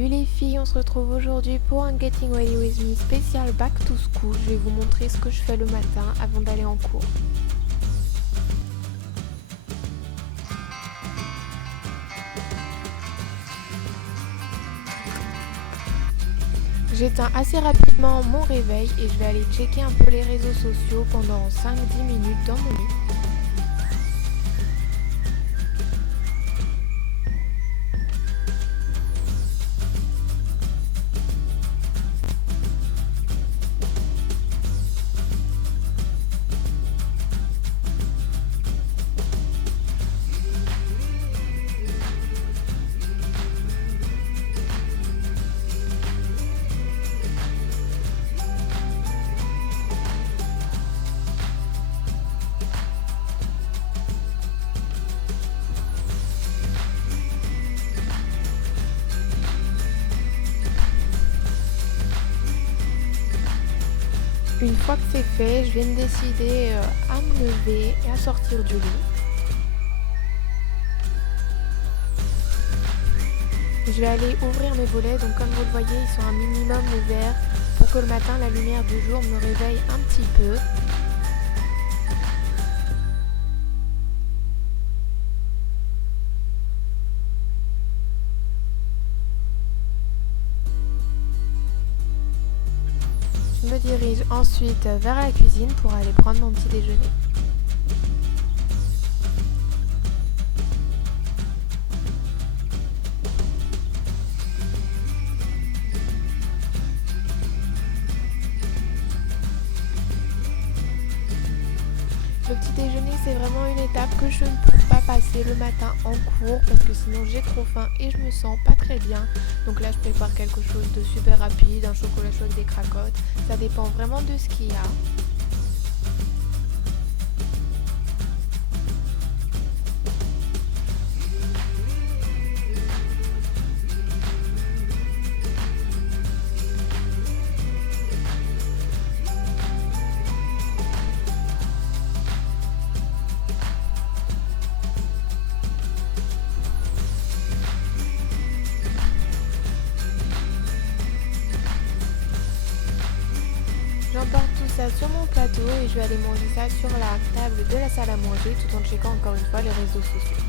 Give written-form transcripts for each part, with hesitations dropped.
Salut les filles, on se retrouve aujourd'hui pour un Getting Ready With Me spécial Back to School. Je vais vous montrer ce que je fais le matin avant d'aller en cours. J'éteins assez rapidement mon réveil et je vais aller checker un peu les réseaux sociaux pendant 5-10 minutes dans mon lit. Une fois que c'est fait, je viens de décider à me lever et à sortir du lit. Je vais aller ouvrir mes volets, donc comme vous le voyez, ils sont un minimum ouverts pour que le matin, la lumière du jour me réveille un petit peu. Je me dirige ensuite vers la cuisine pour aller prendre mon petit déjeuner. Le petit déjeuner, c'est vraiment une étape que je ne peux pas passer le matin en cours parce que sinon j'ai trop faim et je me sens pas très bien. Donc là, je prépare quelque chose de super rapide, un chocolat chaud avec des cracottes. Ça dépend vraiment de ce qu'il y a. J'emporte tout ça sur mon plateau et je vais aller manger ça sur la table de la salle à manger tout en checkant encore une fois les réseaux sociaux.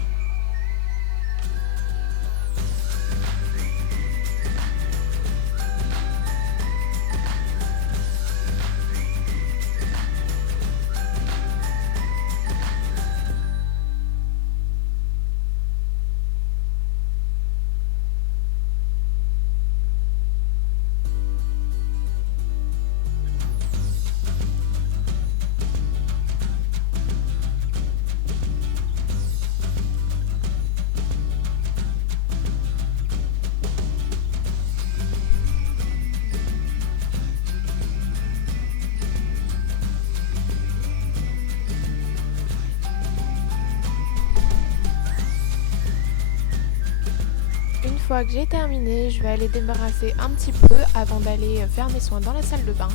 Une fois que j'ai terminé, je vais aller débarrasser un petit peu avant d'aller faire mes soins dans la salle de bain.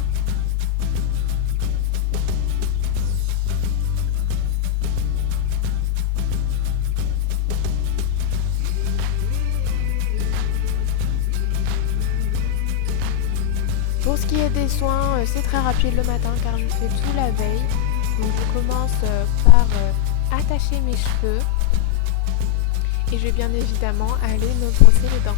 Pour ce qui est des soins, c'est très rapide le matin car je fais tout la veille. Donc je commence par attacher mes cheveux. Et je vais bien évidemment aller me brosser les dents.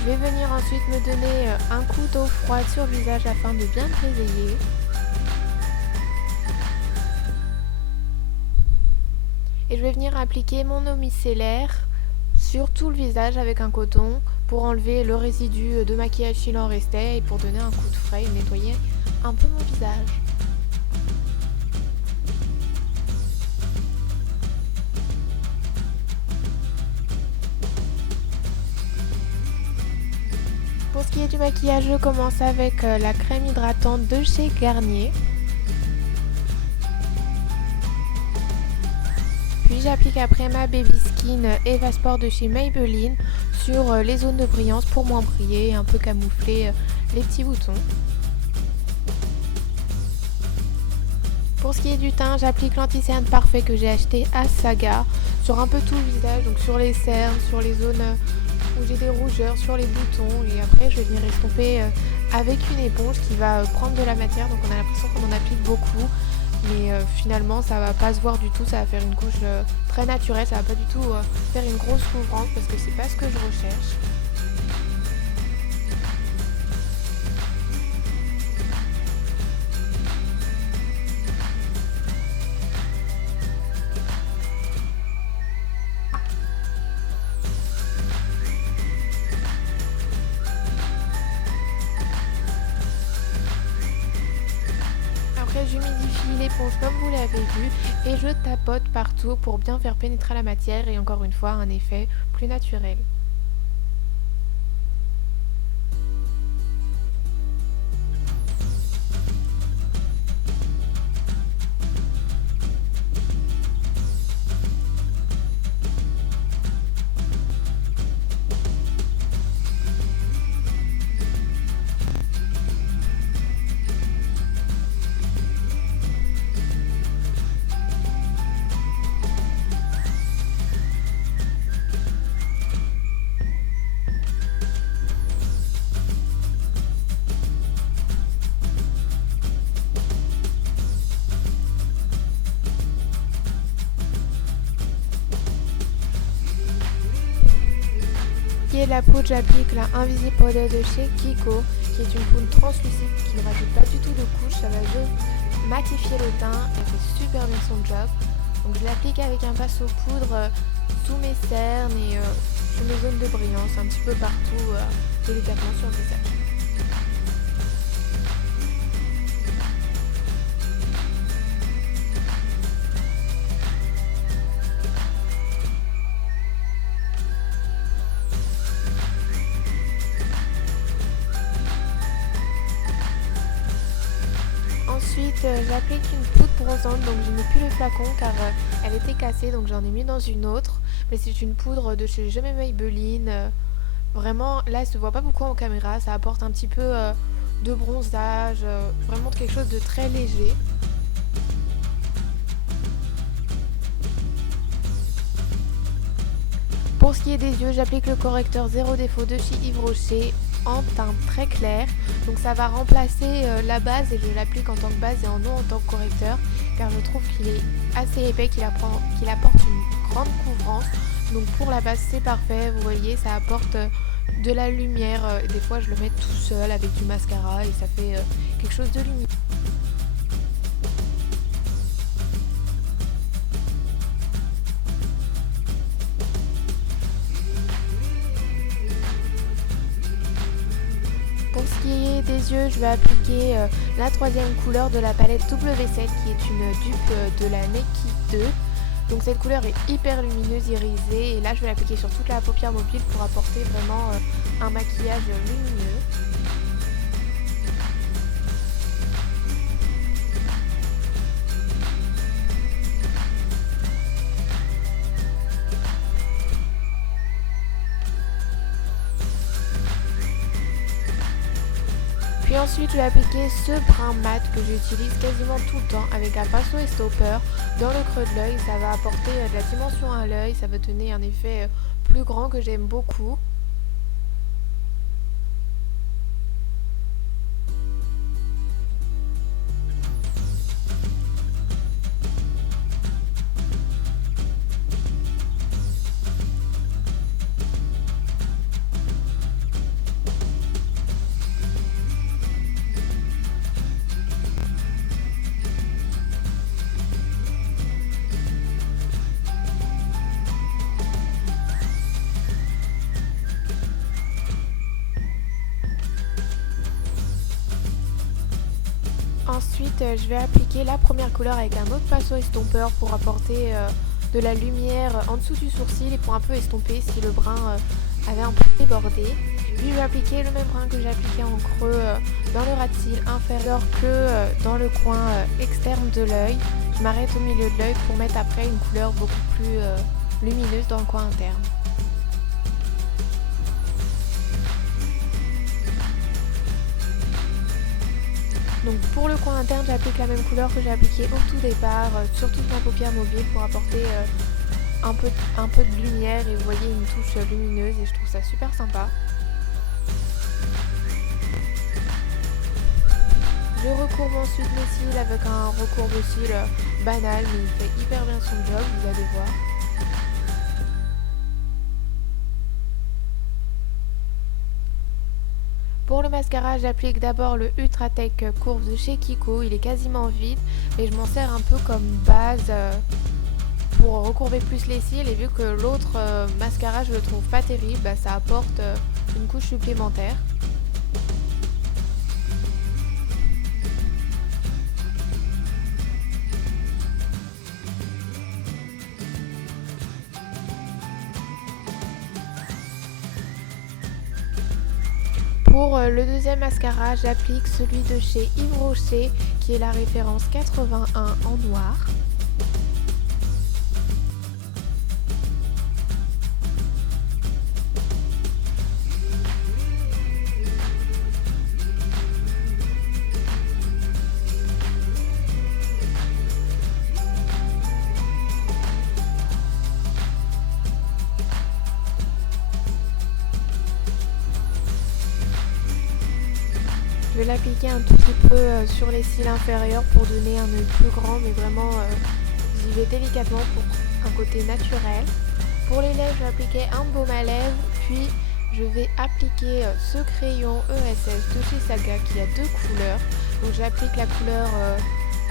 Je vais venir ensuite me donner un coup d'eau froide sur le visage afin de bien me réveiller. Et je vais venir appliquer mon eau micellaire sur tout le visage avec un coton pour enlever le résidu de maquillage s'il en restait et pour donner un coup de frais et nettoyer un peu mon visage. Pour ce qui est du maquillage, je commence avec la crème hydratante de chez Garnier. Puis j'applique après ma Baby Skin Eva Sport de chez Maybelline sur les zones de brillance pour moins briller et un peu camoufler les petits boutons. Pour ce qui est du teint, j'applique l'anti-cerne parfait que j'ai acheté à Saga sur un peu tout le visage, donc sur les cernes, sur les zones où j'ai des rougeurs, sur les boutons, et après je vais venir estomper avec une éponge qui va prendre de la matière, donc on a l'impression qu'on en applique beaucoup, mais finalement ça va pas se voir du tout, ça va faire une couche très naturelle, ça va pas du tout faire une grosse couvrance parce que c'est pas ce que je recherche. Après j'humidifie l'éponge comme vous l'avez vu et je tapote partout pour bien faire pénétrer la matière et encore une fois un effet plus naturel. Et la poudre, j'applique la Invisible Powder de chez Kiko, qui est une poudre translucide qui ne rajoute pas du tout de couche, ça va juste matifier le teint, elle fait super bien son job. Donc je l'applique avec un pinceau poudre sous mes cernes et sous mes zones de brillance, un petit peu partout, délicatement sur le visage. Ensuite, j'applique une poudre bronzante, donc je n'ai plus le flacon car elle était cassée, donc j'en ai mis dans une autre. Mais c'est une poudre de chez Maybelline. Vraiment, là, elle se voit pas beaucoup en caméra, ça apporte un petit peu de bronzage, vraiment quelque chose de très léger. Pour ce qui est des yeux, j'applique le correcteur Zéro Défaut de chez Yves Rocher en teinte très claire, donc ça va remplacer la base et je l'applique en tant que base et en non en tant que correcteur car je trouve qu'il est assez épais, qu'il apporte une grande couvrance. Donc pour la base c'est parfait, vous voyez ça apporte de la lumière, des fois je le mets tout seul avec du mascara et ça fait quelque chose de lumineux. Pour ce qui est des yeux, je vais appliquer la troisième couleur de la palette W7 qui est une dupe de la Neki 2. Donc cette couleur est hyper lumineuse, irisée et là je vais l'appliquer sur toute la paupière mobile pour apporter vraiment un maquillage lumineux. Puis ensuite je vais appliquer ce brin mat que j'utilise quasiment tout le temps avec un pinceau estopper dans le creux de l'œil. Ça va apporter de la dimension à l'œil, ça va donner un effet plus grand que j'aime beaucoup. Ensuite, je vais appliquer la première couleur avec un autre pinceau estompeur pour apporter de la lumière en dessous du sourcil et pour un peu estomper si le brin avait un peu débordé. Puis je vais appliquer le même brin que j'ai appliqué en creux dans le ras de cils inférieur que dans le coin externe de l'œil. je m'arrête au milieu de l'œil pour mettre après une couleur beaucoup plus lumineuse dans le coin interne. Donc pour le coin interne, j'applique la même couleur que j'ai appliquée au tout départ, sur toute ma paupière mobile pour apporter un peu de lumière et vous voyez une touche lumineuse et je trouve ça super sympa. Je recourbe ensuite mes cils avec un recourbe cils banal mais il fait hyper bien son job, vous allez voir. Pour le mascara, j'applique d'abord le Ultra Tech Course de chez Kiko, il est quasiment vide et je m'en sers un peu comme base pour recourber plus les cils et vu que l'autre mascara je le trouve pas terrible, bah, ça apporte une couche supplémentaire. Pour le deuxième mascara, j'applique celui de chez Yves Rocher qui est la référence 81 en noir. Je vais l'appliquer un tout petit peu sur les cils inférieurs pour donner un œil plus grand, mais vraiment j'y vais délicatement pour un côté naturel. Pour les lèvres, je vais appliquer un baume à lèvres, puis je vais appliquer ce crayon ESS de chez Saga qui a deux couleurs. Donc j'applique la couleur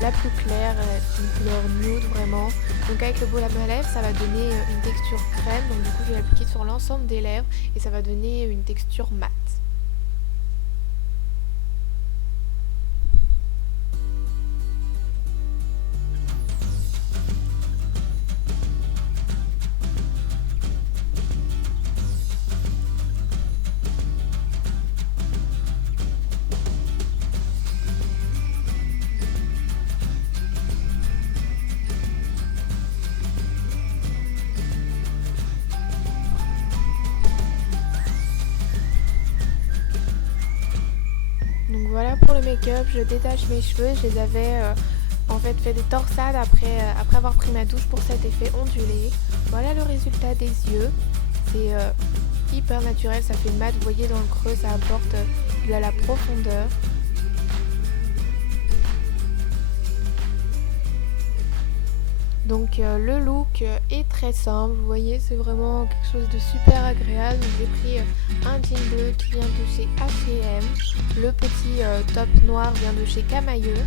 la plus claire, une couleur nude vraiment. Donc avec le baume à lèvres, ça va donner une texture crème, donc du coup je vais l'appliquer sur l'ensemble des lèvres et ça va donner une texture mate. Donc voilà pour le make-up, je détache mes cheveux, je les avais en fait des torsades après avoir pris ma douche pour cet effet ondulé. Voilà le résultat des yeux, c'est hyper naturel, ça fait une mat, vous voyez dans le creux, ça apporte de la profondeur. Donc le look est très simple, vous voyez c'est vraiment quelque chose de super agréable. J'ai pris un jean bleu qui vient de chez H&M, le petit top noir vient de chez Camailleux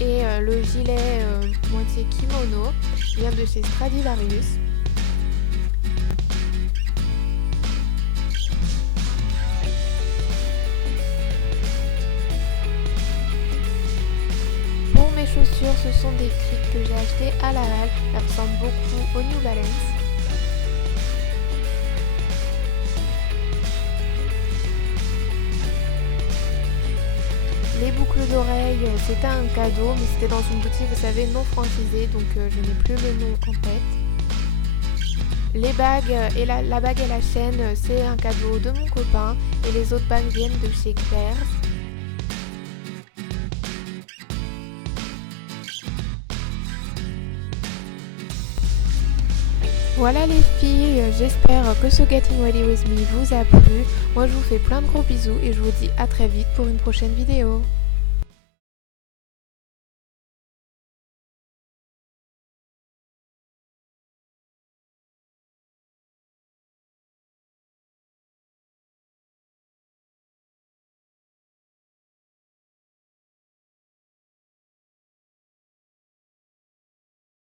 et le gilet moitié kimono vient de chez Stradivarius. Mes chaussures, ce sont des crics que j'ai achetés à la halle, elles ressemblent beaucoup aux New Balance. Les boucles d'oreilles, c'était un cadeau, mais c'était dans une boutique, vous savez, non franchisée, donc je n'ai plus le nom en tête. Les bagues et la bague et la chaîne, c'est un cadeau de mon copain, et les autres bagues viennent de chez Claire's. Voilà les filles, j'espère que ce Getting Ready With Me vous a plu. Moi je vous fais plein de gros bisous et je vous dis à très vite pour une prochaine vidéo.